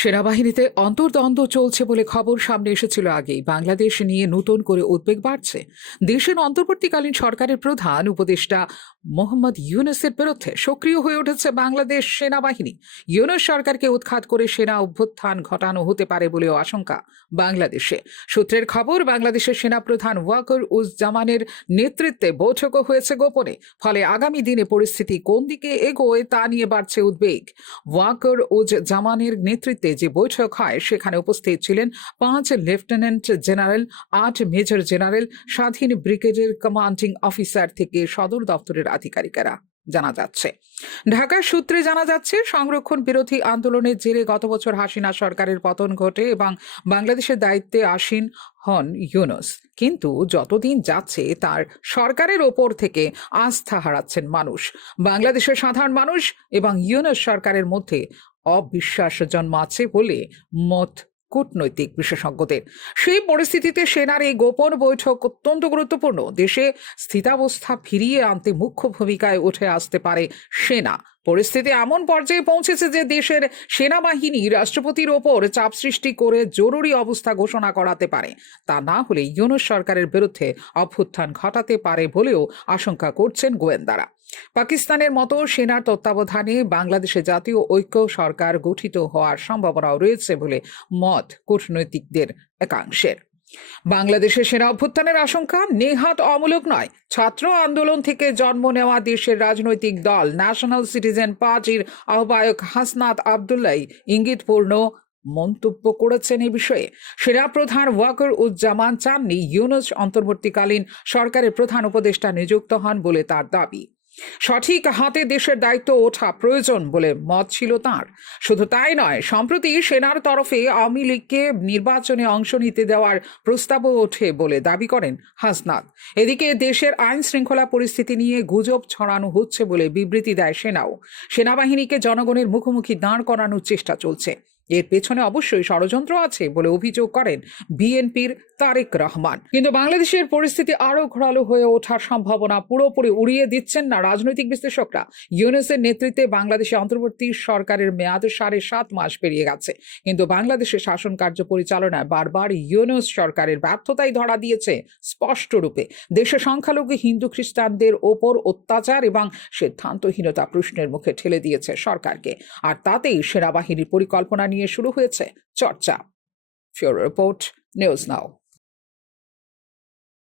সেনাবাহিনীতে অন্তর্দ্বন্দ্ব চলছে বলে খবর সামনে এসেছিল আগেই। বাংলাদেশ নিয়ে নতুন করে উদ্বেগ বাড়ছে। দেশের অন্তর্বর্তীকালীন সরকারের প্রধান উপদেষ্টা মোহাম্মদ ইউনূসের বিরুদ্ধে সক্রিয় হয়ে উঠেছে বাংলাদেশ সেনাবাহিনী। ইউনূস সরকারকে উৎখাত করে সেনা অভ্যুত্থান ঘটানো হতে পারে বলেও আশঙ্কা বাংলাদেশে। সূত্রের খবর, বাংলাদেশের সেনাপ্রধান ওয়াকার উজ্জামানের নেতৃত্বে বৈঠকও হয়েছে গোপনে। ফলে আগামী দিনে পরিস্থিতি কোন দিকে এগোয় তা নিয়ে বাড়ছে উদ্বেগ। ওয়াকার উজ্জামানের নেতৃত্বে যে বৈঠক হয় সেখানে উপস্থিত ছিলেন 5 লেফটেন্যান্ট জেনারেল, 8 মেজর জেনারেল, স্বাধীন ব্রিগেডের কমান্ডিং অফিসার থেকে সদর দপ্তরের আধিকারিকেরা। জানা যাচ্ছে, ঢাকা সূত্রে জানা যাচ্ছে, সংরক্ষণ বিরোধী আন্দোলনের জেরে গত বছর হাসিনা সরকারের পতন ঘটে এবং বাংলাদেশের দায়িত্বে আসীন হন ইউনূস। কিন্তু যতদিন যাচ্ছে তার সরকারের ওপর থেকে আস্থা হারাচ্ছেন মানুষ। বাংলাদেশের সাধারণ মানুষ এবং ইউনূস সরকারের মধ্যে অবিশ্বাস জন্মাচ্ছে বলে মত কূটনৈতিক বিশেষজ্ঞদের। সেই পরিস্থিতিতে সেনার এই গোপন বৈঠক অত্যন্ত গুরুত্বপূর্ণ। দেশে স্থিতাবস্থা ফিরিয়ে আনতে মুখ্য ভূমিকায় উঠে আসতে পারে সেনা। পরিস্থিতি এমন পর্যায়ে পৌঁছেছে যে দেশের সেনাবাহিনী রাষ্ট্রপতির ওপর চাপ সৃষ্টি করে জরুরি অবস্থা ঘোষণা করাতে পারে। তা না হলে ইউনূস সরকারের বিরুদ্ধে অভ্যুত্থান ঘটাতে পারে বলেও আশঙ্কা করছেন গোয়েন্দারা। পাকিস্তানের মতো সেনার তত্ত্বাবধানে বাংলাদেশে জাতীয় ঐক্য সরকার গঠিত হওয়ার সম্ভাবনাও রয়েছে বলে মত কূটনৈতিকদের একাংশের। বাংলাদেশের সেনা অভ্যুত্থানের আশঙ্কা নেহাত অমূলক নয়। ছাত্র আন্দোলন থেকে জন্ম নেওয়া দেশের রাজনৈতিক দল ন্যাশনাল সিটিজেন পার্টির আহ্বায়ক হাসনাত আবদুল্লাহ ইঙ্গিতপূর্ণ মন্তব্য করেছেন এ বিষয়ে। সেনাপ্রধান ওয়াকার উজ্জামান চাননি ইউনূস অন্তর্বর্তীকালীন সরকারের প্রধান উপদেষ্টা নিযুক্ত হন বলে তার দাবি। সঠিক হাতে দেশের দায়িত্ব ওঠা প্রয়োজন বলে মত ছিল তার। শুধু তাই নয়, সম্প্রতি সেনার তরফে আওয়ামী লীগকে নির্বাচনে অংশ নিতে দেওয়ার প্রস্তাবও ওঠে বলে দাবি করেন হাসনাত। এদিকে দেশের আইন শৃঙ্খলা পরিস্থিতি নিয়ে গুজব ছড়ানো হচ্ছে বলে বিবৃতি দেয় সেনাও। সেনাবাহিনীকে জনগণের মুখোমুখি দাঁড় করানোর চেষ্টা চলছে। এর পেছনে অবশ্যই ষড়যন্ত্র আছে বলে অভিযোগ করেন বিএনপির তারেক রহমান। কিন্তু বাংলাদেশের পরিস্থিতি আরও ঘোরালো হয়ে ওঠার সম্ভাবনা পুরোপুরি উড়িয়ে দিচ্ছেন না রাজনৈতিক বিশ্লেষকরা। ইউনূসের নেতৃত্বে বাংলাদেশে অন্তর্বর্তী সরকারের মেয়াদ 7.5 মাস পেরিয়ে গেছে, কিন্তু বাংলাদেশের শাসন কার্য পরিচালনায় বারবার ইউনূস সরকারের ব্যর্থতাই ধরা দিয়েছে স্পষ্টরূপে। দেশে সংখ্যালঘু হিন্দু খ্রিস্টানদের ওপর অত্যাচার এবং সিদ্ধান্তহীনতা প্রশ্নের মুখে ঠেলে দিয়েছে সরকারকে। আর তাতেই সেনাবাহিনীর পরিকল্পনা নিয়ে শুরু হয়েছে চর্চা। ফিউরো রিপোর্ট, নিউজ নাও।